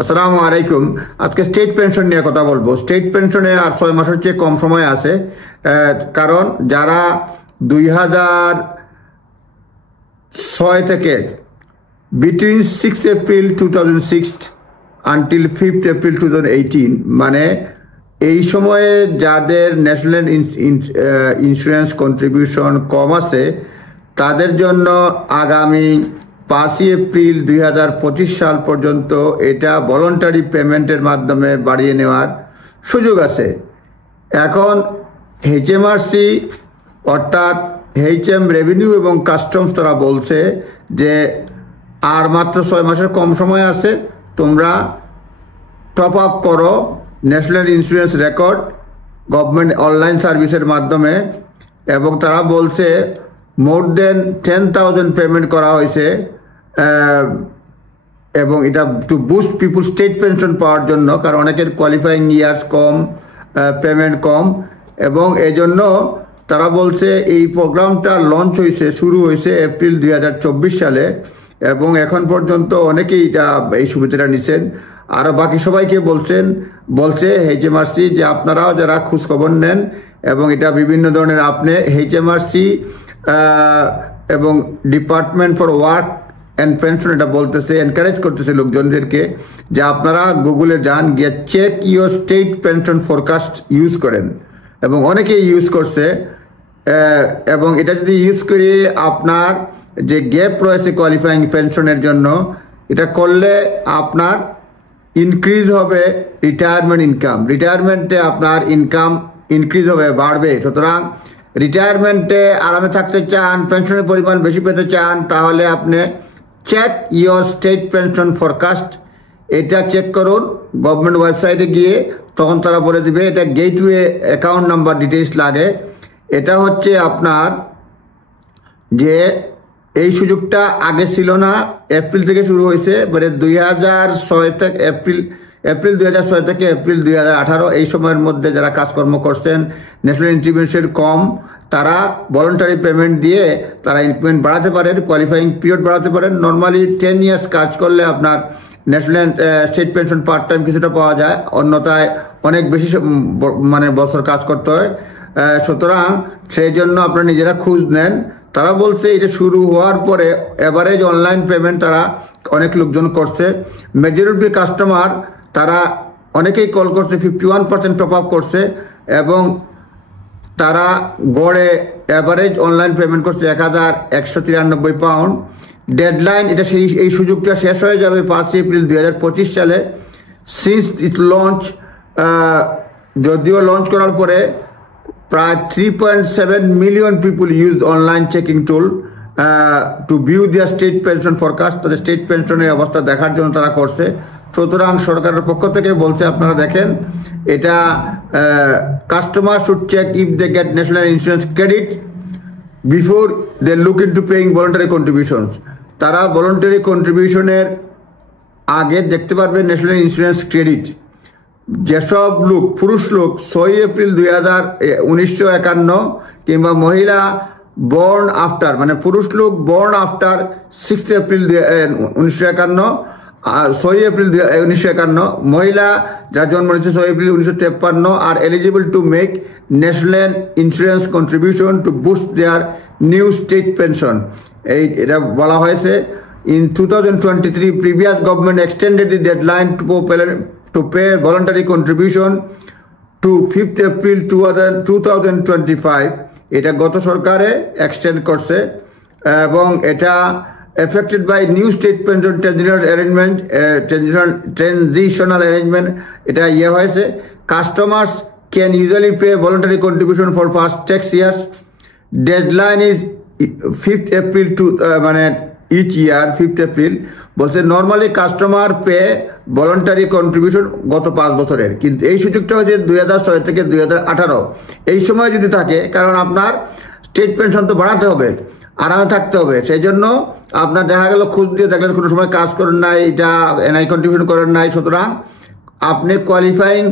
আসসালামু আলাইকুম। আজকে স্টেট পেনশন নিয়ে কথা বলবো। স্টেট পেনশনে আর 6 মাসের চেয়ে কম সময় আছে, কারণ যারা 2006 থেকে বিটুইন 6 এপ্রিল 2006 আনটিল 5 এপ্রিল 2018, মানে এই সময়ে যাদের ন্যাশনাল ইন্স্যুরেন্স কন্ট্রিবিউশন কম আছে তাদের জন্য আগামী 5 এপ্রিল 2025 সাল পর্যন্ত এটা ভলান্টারি পেমেন্টের মাধ্যমে বাড়িয়ে নেওয়ার সুযোগ আছে। এখন HMRC অর্থাৎ HM রেভিনিউ এবং কাস্টমস তারা বলছে যে আর মাত্র 6 মাসের কম সময় আছে, তোমরা টপ আপ করো national insurance record government online সার্ভিসের মাধ্যমে। এবং তারা বলছে মোর দেন 10,000 পেমেন্ট করা হয়েছে, এবং এটা to boost people state pension পাওয়ার জন্য, কারণ অনেকের কোয়ালিফাইং ইয়ার্স কম, পেমেন্ট কম, এবং এই জন্য তারা বলছে এই প্রোগ্রামটা লঞ্চ হয়েছে, শুরু হয়েছে এপ্রিল 2024 সালে, এবং এখন পর্যন্ত অনেকেই এই সুবিধাটা নিচ্ছেন। আরও বাকি সবাইকে বলছে HMRC যে আপনারাও যারা খোঁজখবর নেন, এবং এটা বিভিন্ন ধরনের আপনি HMRC এবং department for work and pension এটা বলতেছে, এনকারেজ করতেছে লোকজনদেরকে যে আপনারা গুগলে যান, গিয়ে check your state pension forecast use করেন, এবং অনেকেই ইউজ করছে। এবং এটা যদি ইউজ করে আপনার যে গ্যাপ রয়েছে কোয়ালিফাইং পেনশনের জন্য, এটা করলে আপনার ইনক্রিজ হবে রিটায়ারমেন্ট ইনকাম, রিটায়ারমেন্টে আপনার ইনকাম ইনক্রিজ হবে, বাড়বে। সুতরাং রিটায়ারমেন্টে আরামে থাকতে চান, পেনশনের পরিমাণ বেশি পেতে চান, তাহলে আপনি check your state pension forecast এটা চেক করুন গভর্নমেন্ট ওয়েবসাইটে গিয়ে, তখন তারা বলে দিবে এটা গেটওয়ে অ্যাকাউন্ট নাম্বার ডিটেলস লাগে। এটা হচ্ছে আপনার যে এই সুযোগটা আগে ছিল না, এপ্রিল থেকে শুরু হয়েছে, মানে 2006 থেকে এপ্রিল 2006 থেকে এপ্রিল 2018 এই সময়ের মধ্যে যারা কাজকর্ম করছেন, ন্যাশনাল ইন্ট্রিবিউশন কম, তারা ভলান্টারি পেমেন্ট দিয়ে তারা ইনক্রিমেন্ট বাড়াতে পারেন, কোয়ালিফাইং পিরিয়ড বাড়াতে পারেন। নর্মালি 10 ইয়ার্স কাজ করলে আপনার national state pension part time কিছুটা পাওয়া যায়, অন্যথায় অনেক বেশি মানে বছর কাজ করতে হয়। সুতরাং সেই জন্য আপনারা নিজেরা খোঁজ নেন। তারা বলছে এটা শুরু হওয়ার পরে এভারেজ অনলাইন পেমেন্ট তারা অনেক লোকজন করছে। মেজরিটি কাস্টমার তারা অনেকেই কল করছে, 51% টপ আপ করছে, এবং তারা গড়ে এভারেজ অনলাইন পেমেন্ট করছে 1,193 পাউন্ড। ডেডলাইন এটা এই সুযোগটা শেষ হয়ে যাবে 5 এপ্রিল 2025 সালে। সিন্স ইট লঞ্চ, যদিও লঞ্চ করার পরে প্রায় 3.7 million people use online checking tool two view দিয়ার স্টেট পেনশন ফরকাস্ট, তাদের স্টেট পেনশনের অবস্থা দেখার জন্য তারা করছে। সুতরাং সরকারের পক্ষ থেকে বলছে আপনারা দেখেন, এটা customer should check if they get national insurance credit before they look into paying voluntary contributions. তারা ভলান্টারি কন্ট্রিবিউশনের আগে দেখতে পারবে ন্যাশনাল ইন্স্যুরেন্স ক্রেডিট। যেসব লোক, পুরুষ লোক 6 এপ্রিল 1951 কিংবা মহিলা বর্ন আফটার, মানে পুরুষ লোক বর্ন আফটার 6 এপ্রিল 1951, 6 এপ্রিল 1951, মহিলা যার জন্ম হয়েছে 6 এপ্রিল 1953 আর eligible to make national insurance contribution to boost their new state pension. এটা বলা হয়েছে। In 2023 previous government extended the deadline to pay voluntary contribution to 5th April 2025. এটা গত সরকারে এক্সটেন্ড করছে, এবং এটা affected by new state pension transitional arrangement এটা হয়েছে। Customers can usually pay voluntary contribution for past tax years. Deadline is 5th April মানে each year 5th April। বলছে normally customer pay voluntary contribution গত 5 বছরের, কিন্তু এই সুযোগটা হচ্ছে 2006 থেকে 2018 এই সময় যদি থাকে, কারণ আপনার স্টেট পেনশন তো বাড়াতে হবে, আরামে থাকতে হবে। সেই জন্য আপনার দেখা গেল খোঁজ দিয়ে দেখলেন কোনো সময় কাজ করেন নাই, এটা এনআই কন্ট্রিবিউশন করেন নাই, সুতরাং আপনি কোয়ালিফাইং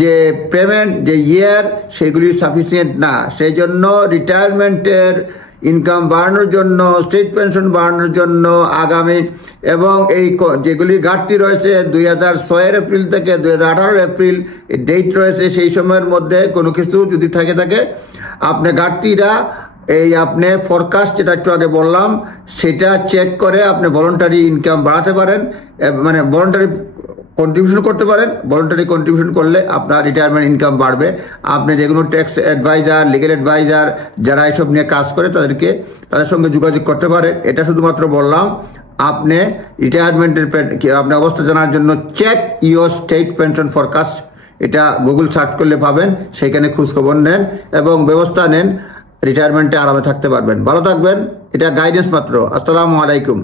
যে পেমেন্ট যে ইয়ার সেগুলি সাফিসিয়েন্ট না, সেই জন্য রিটায়ারমেন্টের ইনকাম বাড়ানোর জন্য, স্টেট পেনশন বাড়ানোর জন্য আগামী এবং এই যেগুলি ঘাটতি রয়েছে 2006 এপ্রিল থেকে 2018 এপ্রিল ডেট রয়েছে, সেই সময়ের মধ্যে কোনো কিছু যদি থাকে আপনি ঘাটতিটা আপনি ফরকাস্ট যেটা একটু আগে বললাম সেটা চেক করে আপনি ভলান্টারি ইনকাম বাড়াতে পারেন, মানে ভলান্টারি কন্ট্রিবিউশন করতে পারেন। ভলান্টারি কন্ট্রিবিউশন করলে আপনার রিটায়ারমেন্ট ইনকাম বাড়বে। আপনি যেগুলো ট্যাক্স অ্যাডভাইজার, লিগ্যাল অ্যাডভাইজার যারা এসব নিয়ে কাজ করে তাদের সঙ্গে যোগাযোগ করতে পারেন। এটা শুধুমাত্র বললাম, আপনি রিটায়ারমেন্টের আপনার অবস্থা জানার জন্য check your state pension forecast, এটা গুগল সার্চ করলে পাবেন, সেখানে খোঁজখবর নেন এবং ব্যবস্থা নেন, রিটায়ারমেন্টে আরামে থাকতে পারবেন। ভালো থাকবেন, এটা গাইডেন্স মাত্র। আসসালামু আলাইকুম।